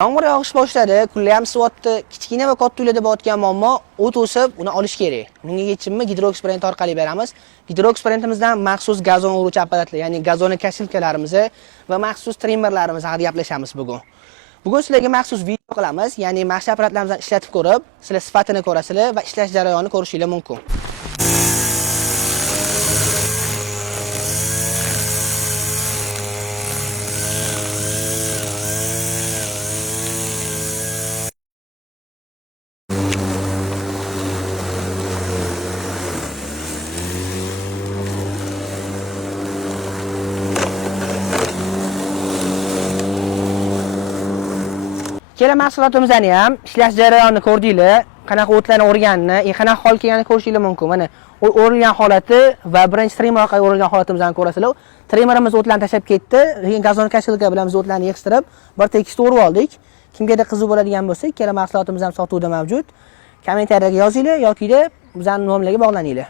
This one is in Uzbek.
Yomg'ir yog'ish boshladi, kunlar ham suvotdi. Kichkina va katta uylarda bo'layotgan muammo o't o'sib, uni olish kerak. Bunga yechimni gidroeksperiment orqali beramiz. Gidroeksperimentimizdan maxsus gazon uruvchi apparatlar, ya'ni gazon kassilkalarimiz va maxsus trimmerlarimiz haqida gaplashamiz bugun. Bugun sizlarga maxsus video qilamiz, ya'ni maxsus apparatlarimizni ishlatib ko'rib, sizlar sifatini ko'rasizlar va ishlash jarayonini ko'rishingiz mumkin. Kela mahsulotimizni ham ishlash jarayonini ko'rdinglar, qanaqa o'tlarni o'rganni, qanaqa hol kelganini ko'rishingiz mumkin. Mana o'rilgan holati va birinchi trimmer orqali o'rilgan holatimizni ko'rasizlar. Trimmerimiz o'tlarni tashlab ketdi, keyin gazon kassilka bilan biz o'tlarni yig'ishtirib, bir tekisda o'rib oldik. Kimgadir qiziq bo'ladigan bo'lsa, kela mahsulotimiz ham sotuvda mavjud. Kommentariyga yozinglar yoki bizning nomlarga bog'laninglar.